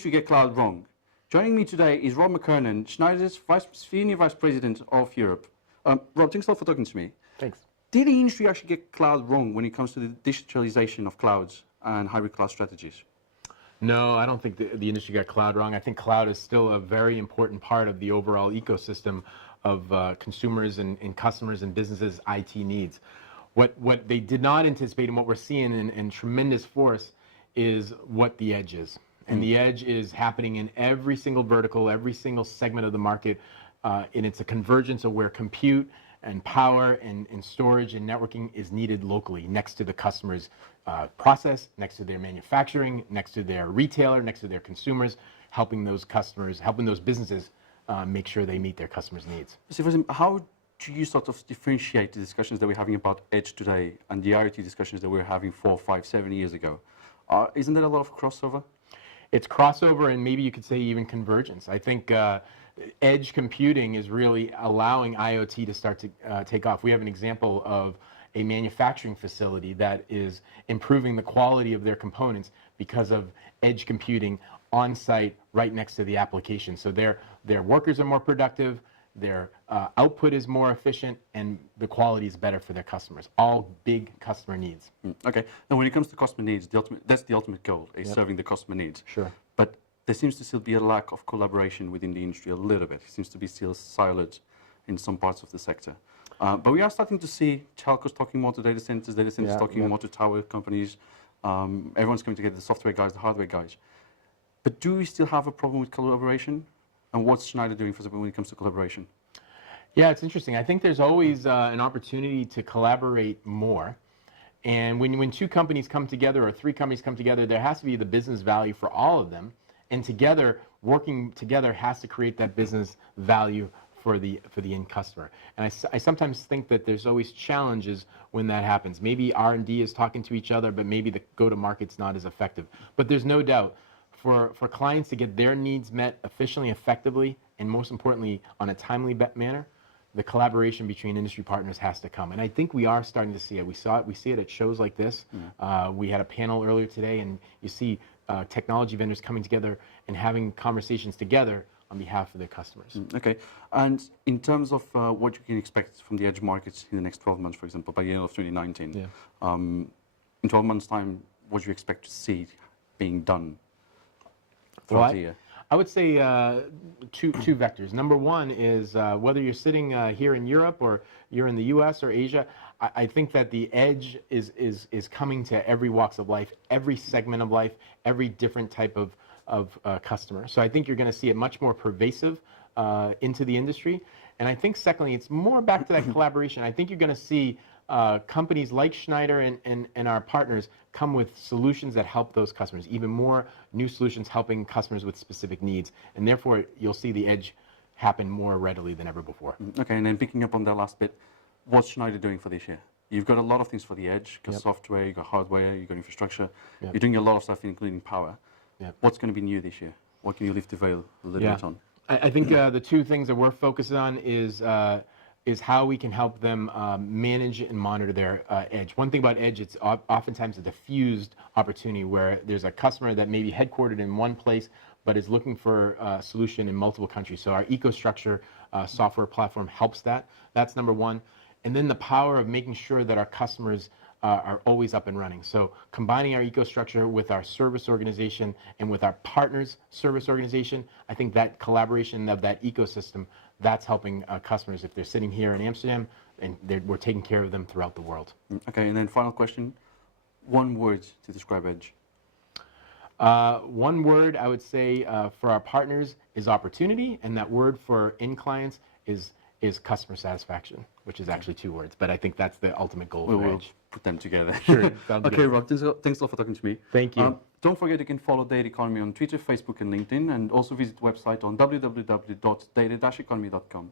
industry get cloud wrong? Joining me today is Rob McKernan, Schneider's Senior Vice President of Europe. Rob, thanks a lot for talking to me. Thanks. Did the industry actually get cloud wrong when it comes to the digitalization of clouds and hybrid cloud strategies? No, I don't think the industry got cloud wrong. I think cloud is still a very important part of the overall ecosystem of consumers and customers and businesses' IT needs. What they did not anticipate and what we're seeing in tremendous force is what the edge is. And the edge is happening in every single vertical, every single segment of the market, and it's a convergence of where compute and power and storage and networking is needed locally next to the customer's process, next to their manufacturing, next to their retailer, next to their consumers, helping those customers, helping those businesses make sure they meet their customers' needs. So, how do you sort of differentiate the discussions that we're having about edge today and the IoT discussions that we were having 4, 5, 7 years ago? Isn't there a lot of crossover? It's crossover and maybe you could say even convergence. I think edge computing is really allowing IoT to start to take off. We have an example of a manufacturing facility that is improving the quality of their components because of edge computing on site right next to the application. So their workers are more productive, their output is more efficient, and the quality is better for their customers. All big customer needs. Okay. Now, when it comes to customer needs, that's the ultimate goal, is serving the customer needs. Sure. But there seems to still be a lack of collaboration within the industry a little bit. It seems to be still siloed in some parts of the sector. But we are starting to see telcos talking more to data centers talking more to tower companies. Everyone's coming together, the software guys, the hardware guys. But do we still have a problem with collaboration? And what's Schneider doing, for example, when it comes to collaboration? Yeah, it's interesting. I think there's always an opportunity to collaborate more. And when two companies come together or three companies come together, there has to be the business value for all of them. And together, working together has to create that business value for the end customer. And I sometimes think that there's always challenges when that happens. Maybe R&D is talking to each other, but maybe the go-to-market's not as effective. But there's no doubt, for clients to get their needs met efficiently, effectively, and most importantly, on a timely manner, the collaboration between industry partners has to come. And I think we are starting to see it. We see it at shows like this. We had a panel earlier today, and you see technology vendors coming together and having conversations together on behalf of their customers. Okay. And in terms of what you can expect from the edge markets in the next 12 months, for example, by the end of 2019, in 12 months' time, what do you expect to see being done throughout the year? I would say two vectors. Number one is whether you're sitting here in Europe or you're in the US or Asia, I think that the edge is coming to every walks of life, every segment of life, every different type of customer. So I think you're going to see it much more pervasive into the industry. And I think secondly, it's more back to that collaboration. I think you're going to see companies like Schneider and our partners come with solutions that help those customers, even more new solutions helping customers with specific needs. And therefore, you'll see the edge happen more readily than ever before. Okay, and then picking up on that last bit, what's Schneider doing for this year? You've got a lot of things for the edge. You've got software, you've got hardware, you've got infrastructure. You're doing a lot of stuff, including power. What's going to be new this year? What can you lift the veil a little bit on? I think the two things that we're focused on is how we can help them manage and monitor their edge. One thing about edge, it's oftentimes a diffused opportunity where there's a customer that may be headquartered in one place but is looking for a solution in multiple countries. So our EcoStruxure software platform helps that. That's number one. And then the power of making sure that our customers are always up and running. So combining our EcoStruxure with our service organization and with our partners' service organization, I think that collaboration of that ecosystem, that's helping customers if they're sitting here in Amsterdam and we're taking care of them throughout the world. Okay, and then final question, one word to describe edge. One word I would say for our partners is opportunity, and that word for end clients is customer satisfaction, which is actually two words, but I think that's the ultimate goal for Edge. Put them together. Sure. Okay, Rob, thanks a lot for talking to me. Thank you. Don't forget you can follow Data Economy on Twitter, Facebook, and LinkedIn, and also visit the website on www.data-economy.com.